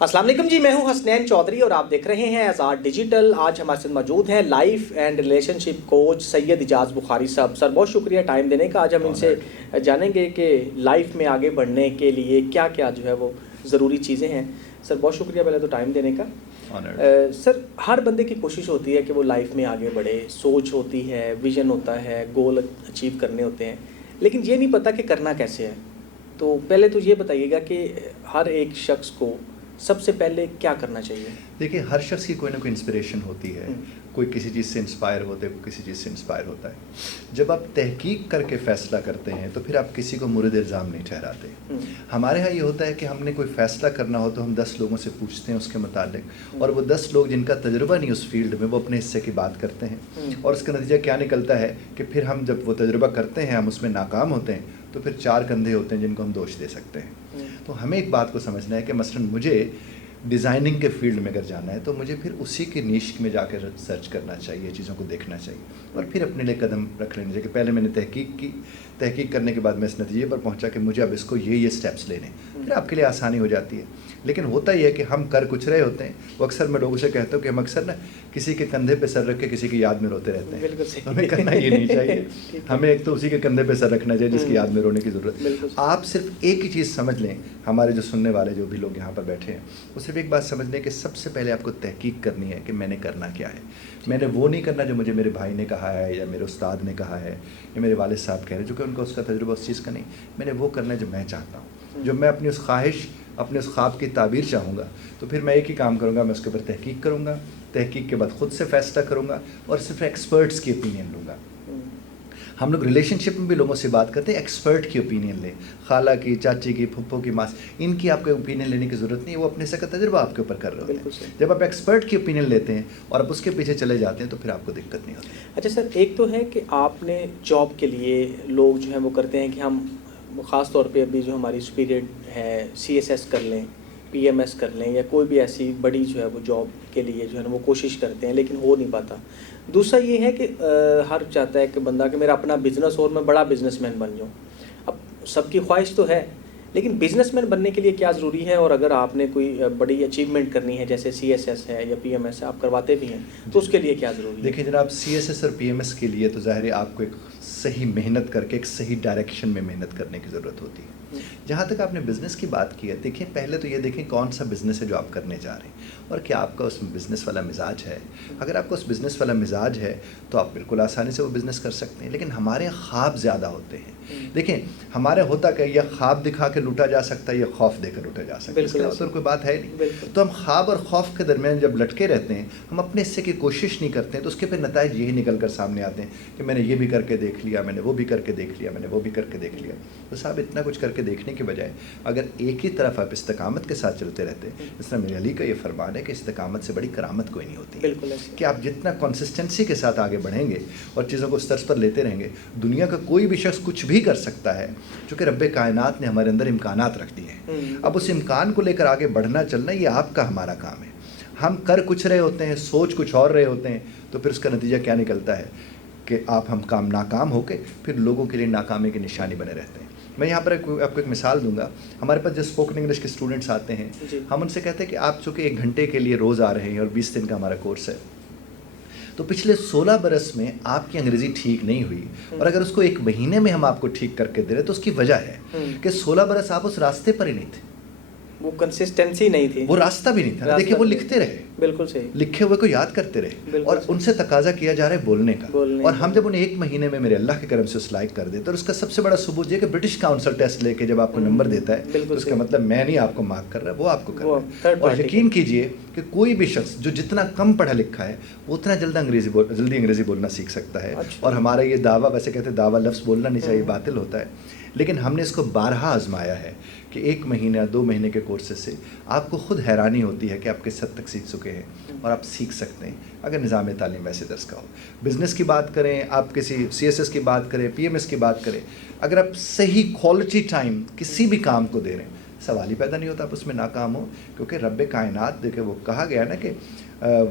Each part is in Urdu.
السلام علیکم جی، میں ہوں حسنین چودھری اور آپ دیکھ رہے ہیں آزاد ڈیجیٹل۔ آج ہمارے ساتھ موجود ہیں life and relationship coach Syed Ejaz Bukhari صاحب۔ سر بہت شکریہ ٹائم دینے کا۔ آج ہم ان سے جانیں گے کہ لائف میں آگے بڑھنے کے لیے کیا کیا جو ہے وہ ضروری چیزیں ہیں۔ سر بہت شکریہ پہلے تو ٹائم دینے کا۔ سر ہر بندے کی کوشش ہوتی ہے کہ وہ لائف میں آگے بڑھے، سوچ ہوتی ہے، ویژن ہوتا ہے، گول اچیو کرنے ہوتے ہیں، لیکن یہ نہیں پتہ کہ کرنا کیسے ہے۔ تو پہلے تو یہ بتائیے گا کہ ہر ایک شخص کو سب سے پہلے کیا کرنا چاہیے؟ دیکھیے، ہر شخص کی کوئی نہ کوئی انسپریشن ہوتی ہے، کوئی کسی چیز سے انسپائر ہوتا ہے، کوئی کسی چیز سے انسپائر ہوتا ہے۔ جب آپ تحقیق کر کے فیصلہ کرتے ہیں تو پھر آپ کسی کو مورد الزام نہیں ٹھہراتے۔ ہمارے ہاں یہ ہوتا ہے کہ ہم نے کوئی فیصلہ کرنا ہو تو ہم 10 لوگوں سے پوچھتے ہیں اس کے متعلق، اور وہ 10 لوگ جن کا تجربہ نہیں اس فیلڈ میں، وہ اپنے حصے کی بات کرتے ہیں، اور اس کا نتیجہ کیا نکلتا ہے کہ پھر ہم جب وہ تجربہ کرتے ہیں، ہم اس میں ناکام ہوتے ہیں، تو پھر 4 کندھے ہوتے ہیں جن کو ہم دوش دے سکتے ہیں۔ تو ہمیں ایک بات کو سمجھنا ہے کہ مثلاً مجھے ڈیزائننگ کے فیلڈ میں اگر جانا ہے تو مجھے پھر اسی کے نیش میں جا کے سرچ کرنا چاہیے، چیزوں کو دیکھنا چاہیے، اور پھر اپنے لیے قدم رکھ لینا چاہیے کہ پہلے میں نے تحقیق کی، تحقیق کرنے کے بعد میں اس نتیجے پر پہنچا کہ مجھے اب اس کو یہ سٹیپس لینے، پھر آپ کے لیے آسانی ہو جاتی ہے۔ لیکن ہوتا یہ ہے کہ ہم کر کچھ رہے ہوتے ہیں، وہ اکثر میں لوگوں سے کہتا ہوں کہ ہم اکثر نا کسی کے کندھے پہ سر رکھ کے کسی کی یاد میں روتے رہتے ہیں۔ ہمیں کرنا یہ نہیں چاہیے، ہمیں ایک تو اسی کے کندھے پہ سر رکھنا چاہیے جس کی یاد میں رونے کی ضرورت ہے۔ آپ صرف ایک ہی چیز سمجھ لیں، ہمارے جو سننے والے جو بھی لوگ یہاں پر بیٹھے ہیں، وہ صرف ایک بات سمجھ لیں کہ سب سے پہلے آپ کو تحقیق کرنی ہے کہ میں نے کرنا کیا ہے۔ میں نے وہ نہیں کرنا جو مجھے میرے بھائی نے کہا ہے یا میرے استاد نے کہا ہے یا میرے والد صاحب کہہ رہے ہیں، جو کہ ان کا اس کا تجربہ اس چیز کا نہیں۔ میں نے وہ کرنا ہے جو میں چاہتا ہوں، جو میں اپنی اس خواہش، اپنے اس خواب کی تعبیر چاہوں گا، تو پھر میں ایک ہی کام کروں گا، میں اس کے اوپر تحقیق کروں گا، تحقیق کے بعد خود سے فیصلہ کروں گا اور صرف ایکسپرٹس کی اوپینین لوں گا۔ ہم لوگ ریلیشن شپ میں بھی لوگوں سے بات کرتے ہیں، ایکسپرٹ کی اوپینین لیں، خالہ کی، چاچی کی، پھپھو کی، ماس، ان کی آپ کو اوپینین لینے کی ضرورت نہیں ہے، وہ اپنے سے کا تجربہ آپ کے اوپر کر رہے ہوتے ہیں۔ جب آپ ایکسپرٹ کی اوپینین لیتے ہیں اور آپ اس کے پیچھے چلے جاتے ہیں تو پھر آپ کو دقت نہیں ہوتی۔ اچھا سر، ایک تو ہے کہ آپ نے جاب کے لیے لوگ جو ہیں وہ کرتے ہیں کہ ہم خاص طور پہ ابھی جو ہماری سپیریٹ ہے CSS کر لیں، PMS کر لیں، یا کوئی بھی ایسی بڑی جو ہے وہ جاب کے لیے جو ہے نا وہ کوشش کرتے ہیں لیکن ہو نہیں پاتا۔ دوسرا یہ ہے کہ ہر چاہتا ہے کہ بندہ کہ میرا اپنا بزنس ہو اور میں بڑا بزنس مین بن جاؤں۔ اب سب کی خواہش تو ہے، لیکن بزنس مین بننے کے لیے کیا ضروری ہے؟ اور اگر آپ نے کوئی بڑی اچیومنٹ کرنی ہے جیسے CSS ہے یا PMS ہے، آپ کرواتے بھی ہیں، تو اس کے لیے کیا ضروری ہے؟ دیکھیں جناب، CSS اور PMS کے لیے تو ظاہر ہے آپ کو ایک صحیح محنت کر کے ایک صحیح ڈائریکشن میں محنت کرنے کی ضرورت ہوتی ہے۔ جہاں تک آپ نے بزنس کی بات کی ہے، دیکھیں پہلے تو یہ دیکھیں کون سا بزنس ہے جو آپ کرنے جا رہے ہیں، اور کیا آپ کا اس بزنس والا مزاج ہے۔ اگر آپ کا اس بزنس والا مزاج ہے تو آپ بالکل آسانی سے وہ بزنس کر سکتے ہیں، لیکن ہمارے خواب زیادہ ہوتے ہیں۔ دیکھیں ہمارے ہوتا کہ یہ خواب دکھا کے لوٹا جا سکتا ہے، یہ خوف دے کر لوٹا جا سکتا ہے، اس کے علاوہ تو کوئی بات ہے نہیں۔ تو ہم خواب اور خوف کے درمیان جب لٹکے رہتے ہیں، ہم اپنے حصے کی کوشش نہیں کرتے ہیں، تو اس کے پھر نتائج یہی نکل کر سامنے آتے ہیں کہ میں نے یہ بھی کر کے دیکھ لیا، میں نے وہ بھی کر کے دیکھ لیا، میں نے وہ بھی کر کے دیکھ لیا۔ تو صاحب اتنا کچھ کر کے دیکھنے کے بجائے اگر ایک ہی طرف آپ استقامت کے ساتھ چلتے رہتے ہیں، جس طرح میرے علی کا یہ فرمان ہے کہ استقامت سے بڑی کرامت کوئی نہیں ہوتی، بالکل کہ آپ جتنا کنسسٹنسی کے ساتھ آگے بڑھیں گے اور چیزوں کو اس طرز پر لیتے رہیں گے، دنیا کا کوئی بھی شخص کچھ بھی کر سکتا ہے، چونکہ رب کائنات نے ہمارے اندر امکانات رکھ دیے ہیں۔ اب اس امکان کو لے کر آگے بڑھنا چلنا یہ آپ کا ہمارا کام ہے۔ ہم کر کچھ رہے ہوتے ہیں، سوچ کچھ اور رہے ہوتے ہیں، تو پھر اس کا نتیجہ کیا نکلتا ہے کہ ہم ناکام ہو کے پھر لوگوں کے لیے ناکامی کی نشانی بنے رہتے ہیں۔ میں یہاں پر آپ کو ایک مثال دوں گا۔ ہمارے پاس جو اسپوکن انگلش کے اسٹوڈنٹس آتے ہیں، ہم ان سے کہتے ہیں کہ آپ چونکہ 1 گھنٹے کے لیے روز آ رہے ہیں اور 20 دن کا ہمارا کورس ہے، تو پچھلے 16 برس میں آپ کی انگریزی ٹھیک نہیں ہوئی، اور اگر اس کو 1 مہینے میں ہم آپ کو ٹھیک کر کے دے رہے تو اس کی وجہ ہے کہ 16 برس آپ اس راستے پر ہی نہیں تھے، وہ کنسسٹنسی نہیں تھی، وہ راستہ بھی نہیں تھا۔ دیکھیں وہ لکھتے رہے، بالکل صحیح، لکھے ہوئے کو یاد کرتے رہے، اور ان سے تقاضا کیا جا رہا ہے بولنے کا، اور ہم جب انہیں 1 مہینے میں میرے اللہ کے کرم سے اس لائق کر دیتے، اور اس کا سب سے بڑا ثبوت یہ کہ برٹش کاؤنسل ٹیسٹ لے کے جب آپ کو نمبر دیتا ہے تو اس کا مطلب میں نہیں آپ کو مارک کر رہا، وہ آپ کو کر رہا ہے۔ اور یقین کیجئے کہ کوئی بھی شخص جو جتنا کم پڑھا لکھا ہے وہ اتنا جلدی انگریزی بولنا سیکھ سکتا ہے۔ اور ہمارا یہ دعویٰ، ویسے کہتے ہیں دعویٰ لفظ بولنا نہیں چاہیے، باطل ہوتا ہے، لیکن ہم نے اس کو بارہا آزمایا ہے کہ 1 مہینہ 2 مہینے کے کورسز سے آپ کو خود حیرانی ہوتی ہے کہ آپ کس حد تک سیکھ چکے ہیں، اور آپ سیکھ سکتے ہیں اگر نظام تعلیم ویسے درس کا ہو۔ بزنس کی بات کریں، آپ کسی CSS کی بات کریں، PMS کی بات کریں، اگر آپ صحیح کوالٹی ٹائم کسی بھی کام کو دے رہے ہیں، سوال ہی پیدا نہیں ہوتا آپ اس میں ناکام ہو، کیونکہ رب کائنات دیکھیں وہ کہا گیا نا کہ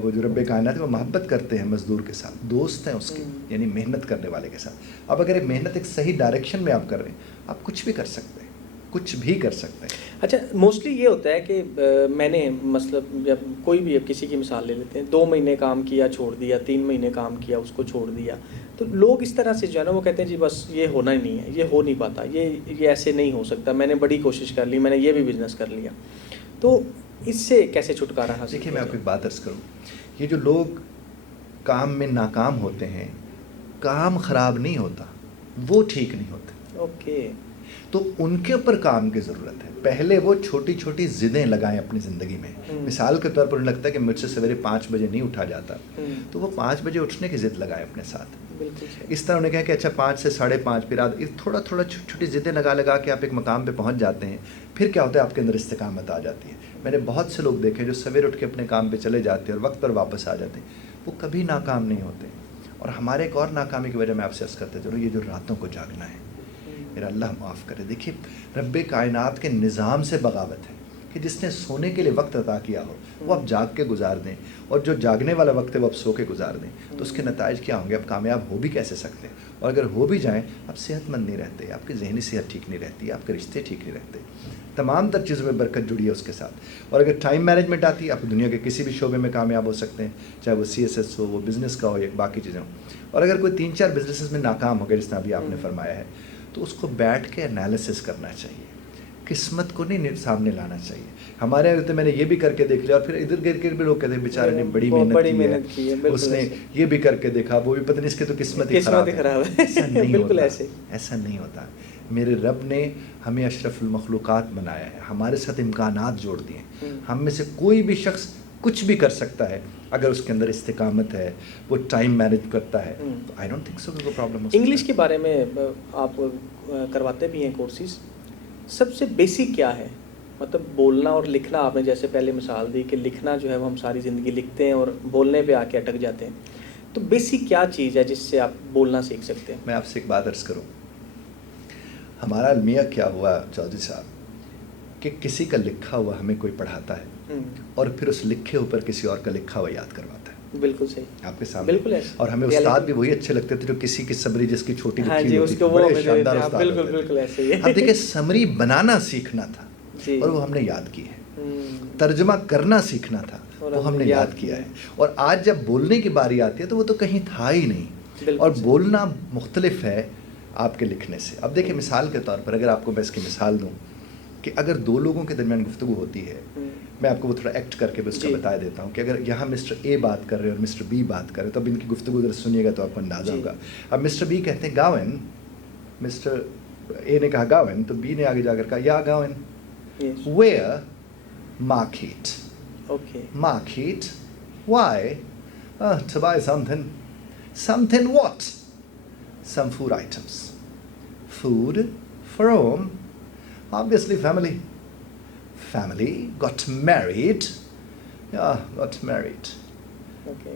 وہ جو رب کائنات ہے وہ محبت کرتے ہیں مزدور کے ساتھ، دوست ہیں اس کے، یعنی محنت کرنے والے کے ساتھ۔ اب اگر محنت ایک صحیح ڈائریکشن میں آپ کر رہے ہیں، آپ کچھ بھی کر سکتے ہیں۔ کچھ بھی کر سکتے ہیں. اچھا موسٹلی یہ ہوتا ہے کہ میں نے مطلب جب کوئی بھی اب کسی کی مثال لے لیتے ہیں 2 مہینے کام کیا چھوڑ دیا 3 مہینے کام کیا اس کو چھوڑ دیا, تو لوگ اس طرح سے جو ہے نا وہ کہتے ہیں جی بس یہ ہونا ہی نہیں ہے, یہ ہو نہیں پاتا, یہ ایسے نہیں ہو سکتا, میں نے بڑی کوشش کر لی, میں نے یہ بھی بزنس کر لیا, تو اس سے کیسے چھٹکارا حاصل؟ دیکھیے میں آپ کو ایک بات عرض کروں, یہ جو لوگ کام میں ناکام ہوتے ہیں, کام خراب نہیں ہوتا, وہ ٹھیک نہیں ہوتے. اوکے, تو ان کے اوپر کام کی ضرورت ہے. پہلے وہ چھوٹی چھوٹی ضدیں لگائیں اپنی زندگی میں. مثال کے طور پر انہیں لگتا ہے کہ مجھ سے سویرے 5 بجے نہیں اٹھا جاتا, تو وہ 5 بجے اٹھنے کی ضد لگائیں اپنے ساتھ. اس طرح انہیں کہا کہ اچھا 5 سے 5:30 پھر تھوڑا تھوڑا چھوٹی ضدیں لگا کے آپ ایک مقام پہ پہنچ جاتے ہیں. پھر کیا ہوتا ہے, آپ کے اندر استقامت آ جاتی ہے. میں نے بہت سے لوگ دیکھے جو سویرے اٹھ کے اپنے کام پہ چلے جاتے ہیں اور وقت پر واپس آ جاتے ہیں, وہ کبھی ناکام نہیں ہوتے. اور ہمارے ایک اور ناکامی کی وجہ میں آپ سے عرض کرتے چلو, یہ جو راتوں کو جاگنا ہے, میرا اللہ معاف کرے. دیکھیے رب کائنات کے نظام سے بغاوت ہے کہ جس نے سونے کے لیے وقت عطا کیا ہو وہ اب جاگ کے گزار دیں, اور جو جاگنے والا وقت ہے وہ اب سو کے گزار دیں, تو اس کے نتائج کیا ہوں گے؟ اب کامیاب ہو بھی کیسے سکتے ہیں؟ اور اگر ہو بھی جائیں اب صحت مند نہیں رہتے, آپ کی ذہنی صحت ٹھیک نہیں رہتی, آپ کے رشتے ٹھیک نہیں رہتے, تمام تر چیزوں میں برکت جڑی ہے اس کے ساتھ. اور اگر ٹائم مینجمنٹ آتی ہے, آپ دنیا کے کسی بھی شعبے میں کامیاب ہو سکتے ہیں, چاہے وہ CSS ہو, وہ بزنس کا ہو یا باقی چیزیں ہوں. اور اگر کوئی 3-4 بزنسز میں ناکام ہو گئے جس طرح ابھی آپ نے فرمایا ہے, تو اس کو بیٹھ کے انالیسس کرنا چاہیے, قسمت کو نہیں سامنے لانا چاہیے. ہمارے یہاں تو میں نے یہ بھی کر کے دیکھ لیا, اور پھر ادھر گر کے بھی لوگ کہتے ہیں بیچارے نے بڑی محنت کی ہے, اس نے یہ بھی کر کے دیکھا, وہ بھی پتہ نہیں اس کی تو قسمت ہی خراب ہے. ایسا نہیں ہوتا, ایسا نہیں ہوتا. میرے رب نے ہمیں اشرف المخلوقات بنایا ہے, ہمارے ساتھ امکانات جوڑ دیے ہیں. ہم میں سے کوئی بھی شخص کچھ بھی کر سکتا ہے اگر اس کے اندر استقامت ہے, وہ ٹائم مینیج کرتا ہے, تو آئی ڈونٹ تھنک سو کہ کوئی پرابلم ہو. انگلش کے بارے میں آپ کرواتے بھی ہیں کورسز, سب سے بیسک کیا ہے؟ مطلب بولنا اور لکھنا, آپ نے جیسے پہلے مثال دی کہ لکھنا جو ہے وہ ہم ساری زندگی لکھتے ہیں اور بولنے پہ آ کے اٹک جاتے ہیں, تو بیسک کیا چیز ہے جس سے آپ بولنا سیکھ سکتے ہیں؟ میں آپ سے ایک بات عرض کروں, ہمارا المیہ کیا ہوا چودھری صاحب کہ کسی کا لکھا ہوا ہمیں کوئی پڑھاتا ہے اور پھر اس لکھے اوپر کسی اور کا لکھا ہوا یاد کرواتا ہے. بالکل صحیح, آپ کے سامنے. بالکل ایسے. اور ہمیں استاد بھی وہی اچھے لگتے تھے جو کسی کی سمری جس کی چھوٹی لکھی ہوتی تھی, بڑے شاندار استاد ہوتے تھے. بالکل ایسے ہی. اب دیکھیں سمری بنانا سیکھنا تھا اور وہ ہم نے یاد کی ہے, ترجمہ کرنا سیکھنا تھا وہ ہم نے یاد کیا ہے, اور آج جب بولنے کی باری آتی ہے تو وہ تو کہیں تھا ہی نہیں, اور بولنا مختلف ہے آپ کے لکھنے سے. اب دیکھیں مثال کے طور پر اگر آپ کو میں اس کی مثال دوں کہ اگر 2 لوگوں کے درمیان گفتگو ہوتی ہے, میں آپ کو وہ تھوڑا ایکٹ کر کے اس کا بتا دیتا ہوں کہ اگر یہاں مسٹر اے بات کر رہے ہیں اور مسٹر بی بات کر رہے ہیں تو اب ان کی گفتگو اگر سنیے گا تو آپ کو اندازہ ہوگا. اب مسٹر بی کہتے ہیں گاون, مسٹر اے نے کہا گاون, تو بی نے آگے جا کر کہا یا گاون, where market, market, why to buy something what, some food items, food from obviously family got married, got married,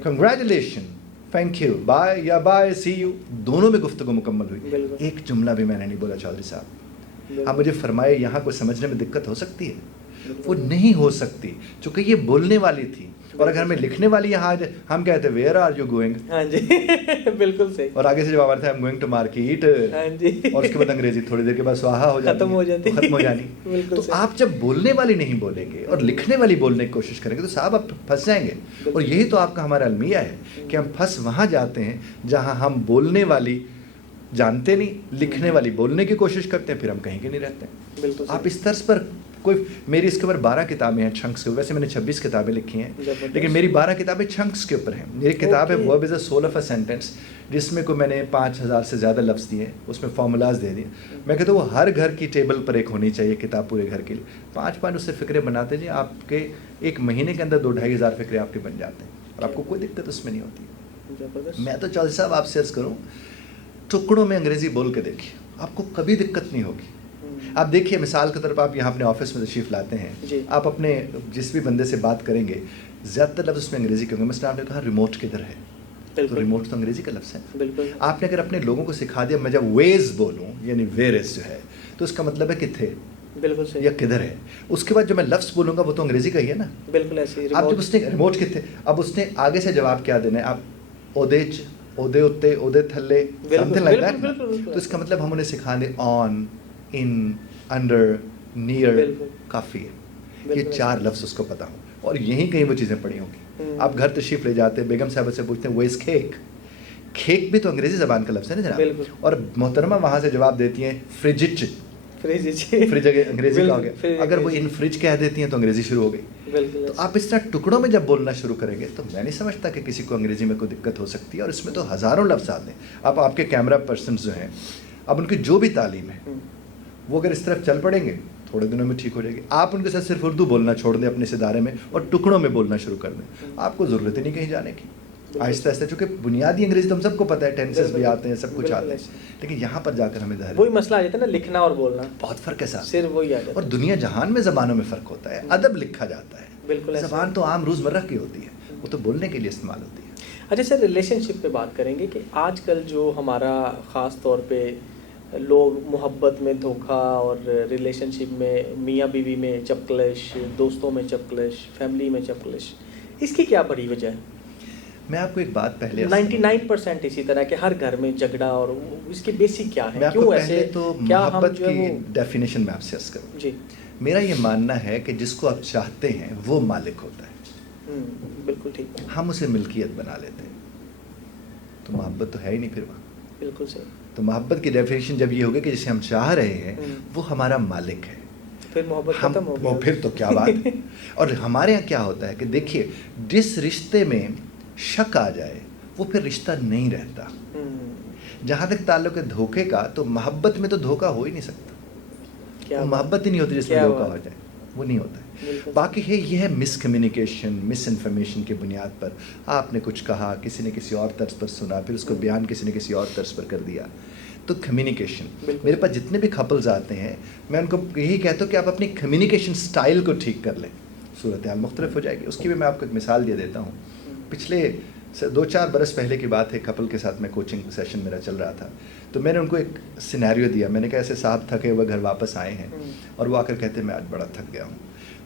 congratulations, thank you, bye, یا bye, see you. دونوں میں گفتگو مکمل ہوئی, ایک جملہ بھی میں نے نہیں بولا. چودھری صاحب آپ مجھے فرمائے یہاں کوئی سمجھنے میں دقت ہو سکتی ہے؟ وہ نہیں ہو سکتی, چونکہ یہ بولنے والی تھی. اور اگر ہمیں لکھنے والی یہاں ہم کہتے ہیں ویئر آر یو گوئنگ, ہاں جی بالکل صحیح, اور آگے سے جواب آتا ہے I am going to market, اور اس کے بعد انگریزی تھوڑی دیر کے بعد سواہا ہو جاتی, ختم ہو جانی. تو آپ جب بولنے والی نہیں بولیں گے اور لکھنے والی بولنے کی کوشش کریں گے تو صاحب آپ پھنس جائیں گے. اور یہی تو آپ کا ہمارا المیہ ہے کہ ہم پھنس وہاں جاتے ہیں جہاں ہم بولنے والی جانتے نہیں, لکھنے والی بولنے کی کوشش کرتے ہیں, پھر ہم کہیں کے نہیں رہتے. آپ اس طرز پر کوئی, میری اس کے اوپر 12 کتابیں ہیں چھنکس کے, ویسے میں نے 26 کتابیں لکھی ہیں, لیکن میری 12 کتابیں چھنکس کے اوپر ہیں. میری کتاب ہے ورب از اے سول آف اے سینٹینس, جس میں کو میں نے 5000 سے زیادہ لفظ دیے, اس میں فارمولاز دے دیے. میں کہتا ہوں وہ ہر گھر کی ٹیبل پر ایک ہونی چاہیے کتاب, پورے گھر کے لیے 5 اس سے فکرے بناتے جائیں, آپ کے ایک مہینے کے اندر 2-2.5 ہزار فکرے آپ کے بن جاتے ہیں, اور آپ کو کوئی دقت اس میں نہیں ہوتی. میں تو چودھری صاحب آپ سے عرض کروں, ٹکڑوں میں انگریزی بول کے دیکھیے, آپ کو کبھی دقت نہیں ہوگی. آپ دیکھیے مثال کے طور پر آپ یہاں اپنے آفس میں تشریف لاتے ہیں, آپ اپنے جس بھی بندے سے بات کریں گے زیادہ تر لفظ اس میں انگریزی کے ہوں گے. مثلا آپ نے کہا ریموٹ کدھر ہے, تو ریموٹ تو انگریزی کا لفظ ہے. آپ نے اگر اپنے لوگوں کو سکھا دیا, میں جب ویز بولوں یعنی ویئر از جو ہے تو اس کا مطلب ہے کتھے, یا کدھر ہے. اس کے بعد جو میں لفظ بولوں گا وہ تو انگریزی کا ہی ہے نا. بالکل ایسے. آپ جب اس نے ریموٹ کتھے, اب اس نے آگے سے جواب کیا دینا ہے, آپ اودے اودے اتے تھلے, تو اس کا مطلب ہم انہیں سکھا دیں آن, ان, انڈر، نیئر بالکل کافی ہے. یہ بالکل 4 لفظ اس کو پتہ ہوں اور یہیں کہیں وہ چیزیں پڑھی ہوں گی. آپ گھر تشریف لے جاتے ہیں، بیگم صاحبہ سے پوچھتے ہیں ویز کیک. کھیک بھی تو انگریزی زبان کا لفظ ہے نا جناب. بالکل. اور محترمہ وہاں سے جواب دیتی ہیں فریجٹ. فریج انگریزی کا ہو گیا. اگر وہ ان فریج کہہ دیتی ہیں تو انگریزی شروع ہو گئی. بالکل. تو آپ اس طرح ٹکڑوں میں جب بولنا شروع کریں گے تو میں نہیں سمجھتا کہ کسی کو انگریزی میں کوئی دقت ہو سکتی ہے. اور اس میں تو ہزاروں لفظ آتے ہیں. آپ کے کیمرہ پرسنز جو ہیں، اب ان کی جو بھی تعلیم ہے وہ اگر اس طرف چل پڑیں گے تھوڑے دنوں میں ٹھیک ہو جائے گی. آپ ان کے ساتھ صرف اردو بولنا چھوڑ دیں اپنے اس ادارے میں اور ٹکڑوں میں بولنا شروع کر دیں، آپ کو ضرورت ہی نہیں کہیں جانے کی. آہستہ آہستہ، چونکہ بنیادی انگریزی تو ہم سب کو پتہ ہے، ٹینسز بھی آتے ہیں، سب کچھ آتے ہیں، لیکن یہاں پر جا کر ہمیں وہی مسئلہ آ جاتا ہے نا، لکھنا اور بولنا بہت فرق ہے ساتھ. صرف وہی آ جاتا ہے. اور دنیا جہان میں زبانوں میں فرق ہوتا ہے. ادب لکھا جاتا ہے، بالکل. زبان تو عام روزمرہ کی ہوتی ہے، وہ تو بولنے کے لیے استعمال ہوتی ہے. اچھا سر، ریلیشن شپ پہ بات کریں گے کہ آج کل جو ہمارا خاص طور پہ لوگ محبت میں دھوکہ اور ریلیشن شپ میں میاں بیوی میں چپکلش، دوستوں میں چپکلش، فیملی میں چپکلش، اس کی کیا بڑی وجہ ہے؟ میں آپ کو ایک بات پہلے 99% اسی طرح کہ ہر گھر میں جھگڑا، اور اس کی بیسک کیا ہے؟ میں آپ کو پہلے تو محبت کی ڈیفینیشن میں آپ سے عرض کروں. جی. میرا یہ ماننا ہے کہ جس کو آپ چاہتے ہیں وہ مالک ہوتا ہے. بالکل ٹھیک. ہم اسے ملکیت بنا لیتے ہیں تو محبت تو ہے ہی نہیں پھر وہاں. بالکل صحیح. تو محبت کی ڈیفینیشن جب یہ ہوگی کہ جسے ہم چاہ رہے ہیں وہ ہمارا مالک ہے، پھر محبت ختم ہو گئی. پھر تو کیا بات ہے. اور ہمارے یہاں کیا ہوتا ہے کہ دیکھیے، جس رشتے میں شک آ جائے وہ پھر رشتہ نہیں رہتا. جہاں تک تعلق ہے دھوکے کا، تو محبت میں تو دھوکہ ہو ہی نہیں سکتا. وہ محبت ہی نہیں ہوتی جس میں دھوکہ ہو جائے، وہ نہیں ہوتا ہے. باقی ہے یہ ہے مس کمیونیکیشن، مس انفارمیشن کی بنیاد پر آپ نے کچھ کہا، کسی نے کسی اور طرز پر سنا، پھر اس کو بیان کسی نے کسی اور طرز پر کر دیا. تو کمیونیکیشن، میرے پاس جتنے بھی کپلز آتے ہیں میں ان کو یہی کہتا ہوں کہ آپ اپنی کمیونیکیشن سٹائل کو ٹھیک کر لیں، صورتحال مختلف ہو جائے گی. اس کی بھی میں آپ کو ایک مثال دے دیتا ہوں. پچھلے 2-4 برس پہلے کی بات ہے، کپل کے ساتھ میں کوچنگ سیشن میرا چل رہا تھا، تو میں نے ان کو ایک سینیریو دیا. میں نے کہا ایسے صاحب تھکے ہوئے گھر واپس آئے ہیں اور وہ آ کر کہتے ہیں میں آج بڑا تھک گیا ہوں.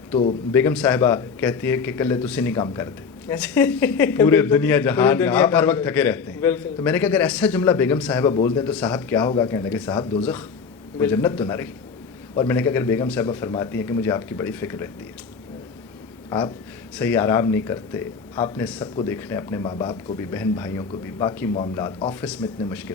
تو بیگم صاحبہ کہتی ہے کہ کلے تسی نہیں کام کرتے، پورے دنیا جہان آپ ہر وقت تھکے رہتے ہیں. تو میں نے کہا اگر ایسا جملہ بیگم صاحبہ بول دیں تو صاحب کیا ہوگا؟ کہنے لگے صاحب دوزخ، وہ جنت تو نہ رہی. اور میں نے کہا اگر بیگم صاحبہ فرماتی ہیں کہ مجھے آپ کی بڑی فکر رہتی ہے، آپ صحیح آرام نہیں کرتے، آپ نے سب کو دیکھنا ہے، اپنے ماں باپ کو بھی، بہن بھائیوں کو بھی، باقی معاملات، آفس میں اتنے مشکل،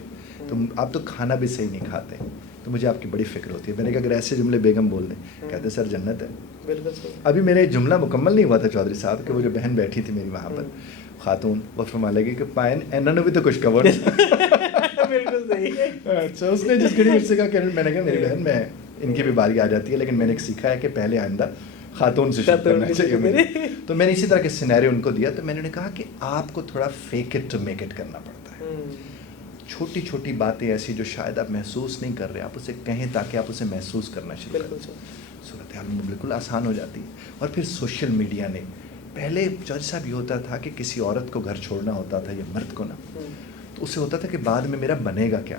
تو آپ تو کھانا بھی صحیح نہیں کھاتے، تو مجھے آپ کی بڑی فکر ہوتی ہے. میں نے کہا اگر ایسے جملے بیگم بول دیں، کہتے سر جنت ہے. بالکل صحیح. ابھی میرے جملہ مکمل نہیں ہوا تھا چودھری صاحب کہ وہ جو بہن بیٹھی تھی میری وہاں پر خاتون، وہ فرما لگی کہ پائن انہوں نے بھی تو کچھ کور. بالکل صحیح. اچھا، اس نے جس گھڑی مجھ سے کہا کہ میں نے کہا میری بہن، میں ان کی بھی باری آ جاتی ہے، لیکن میں نے سیکھا ہے کہ پہلے آئندہ خاتون سے شروع کرنا چاہیے مجھے. تو میں نے اسی طرح کے سینیریو ان کو دیا. تو میں نے کہا کہ آپ کو تھوڑا fake it to make it کرنا پڑتا ہے. چھوٹی چھوٹی باتیں ایسی جو شاید آپ محسوس نہیں کر رہے، آپ اسے کہیں تاکہ آپ اسے محسوس کرنا شروع کریں. صورتحال بالکل آسان ہو جاتی ہے. اور پھر سوشل میڈیا نے، پہلے جج صاحب یہ ہوتا تھا کہ کسی عورت کو گھر چھوڑنا ہوتا تھا یا مرد کو نا، تو اسے ہوتا تھا کہ بعد میں میرا بنے گا کیا.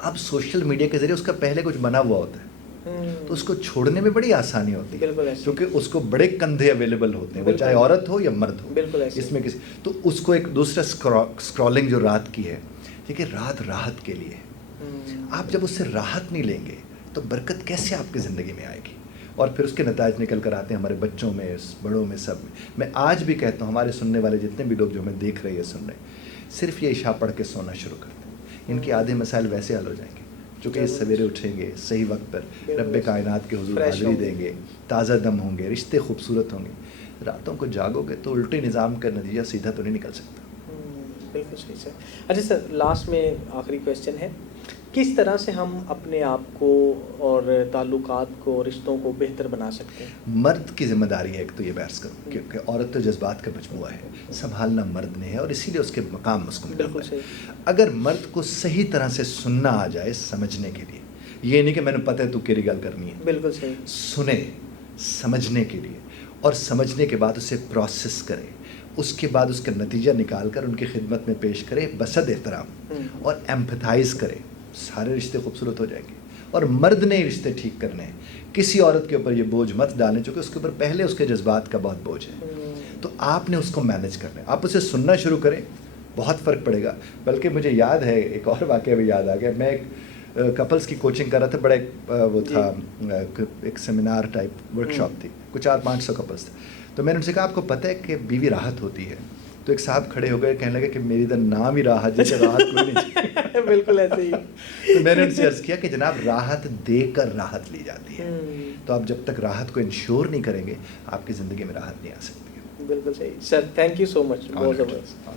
اب سوشل میڈیا کے ذریعے اس کا پہلے کچھ بنا ہوا ہوتا ہے، تو اس کو چھوڑنے میں بڑی آسانی ہوتی ہے، کیونکہ اس کو بڑے کندھے اویلیبل ہوتے ہیں، وہ چاہے عورت ہو یا مرد ہو. اس میں کسی تو اس کو ایک دوسرا اسکرولنگ جو رات کی ہے، ٹھیک ہے، رات راحت کے لیے. آپ جب اس سے راحت نہیں لیں گے تو برکت کیسے آپ کی زندگی میں آئے گی؟ اور پھر اس کے نتائج نکل کر آتے ہیں ہمارے بچوں میں، بڑوں میں، سب میں. میں آج بھی کہتا ہوں ہمارے سننے والے جتنے بھی لوگ جو ہمیں دیکھ رہے ہیں، سن رہے ہیں، صرف یہ عشاء پڑھ کے سونا شروع کر دیں، ان کے آدھے مسائل ویسے حل ہو جائیں گے. چونکہ سویرے اٹھیں گے، صحیح وقت پر رب کائنات کے حضور حاضری دیں گے، تازہ دم ہوں گے، رشتے خوبصورت ہوں گے. راتوں کو جاگو گے تو الٹے نظام کا نتیجہ سیدھا تو نہیں نکل سکتا. بالکل صحیح سر. اچھا سر، لاسٹ میں آخری کویشچن ہے، کس طرح سے ہم اپنے آپ کو اور تعلقات کو، رشتوں کو بہتر بنا سکتے ہیں؟ مرد کی ذمہ داری ہے ایک تو یہ بحث کروں، کیونکہ عورت تو جذبات کا مجموعہ ہے، سنبھالنا مرد نے ہے، اور اسی لیے اس کے مقام اس کو ملا ہوا ہے. اگر مرد کو صحیح طرح سے سننا آ جائے، سمجھنے کے لیے، یہ نہیں کہ میں نے پتہ ہے تو کیری گل کرنی ہے، بالکل صحیح، سنے سمجھنے کے لیے، اور سمجھنے کے بعد اسے پروسیس کرے، اس کے بعد اس کا نتیجہ نکال کر ان کی خدمت میں پیش کرے بصد احترام، اور ایمپتھائز کرے، سارے رشتے خوبصورت ہو جائیں گے. اور مرد نے رشتے ٹھیک کرنے ہیں، کسی عورت کے اوپر یہ بوجھ مت ڈالیں، چونکہ اس کے اوپر پہلے اس کے جذبات کا بہت بوجھ ہے. تو آپ نے اس کو مینیج کرنا ہے، آپ اسے سننا شروع کریں، بہت فرق پڑے گا. بلکہ مجھے یاد ہے ایک اور واقعہ بھی یاد آ گیا. میں ایک کپلس کی کوچنگ کر رہا تھا, بڑا ایک وہ تھا ایک سیمینار ٹائپ ورک شاپ تھی, کچھ 400-500 کپلس تھے. تو میں نے ان سے کہا آپ کو پتہ ہے کہ بیوی راحت ہوتی ہے؟ تو ایک صاحب کھڑے ہو گئے, کہنے لگے کہ میری ادھر نام ہی راحت, جیسے راحت کوئی نہیں چاہیے. بالکل ایسے ہی. تو میں نے ان سے عرض کیا کہ جناب راحت دے کر راحت لی جاتی ہے, تو آپ جب تک راحت کو انشور نہیں کریں گے آپ کی زندگی میں راحت نہیں آ سکتی. بالکل صحیح سر, تھینک یو سو مچ. بہت زبردست.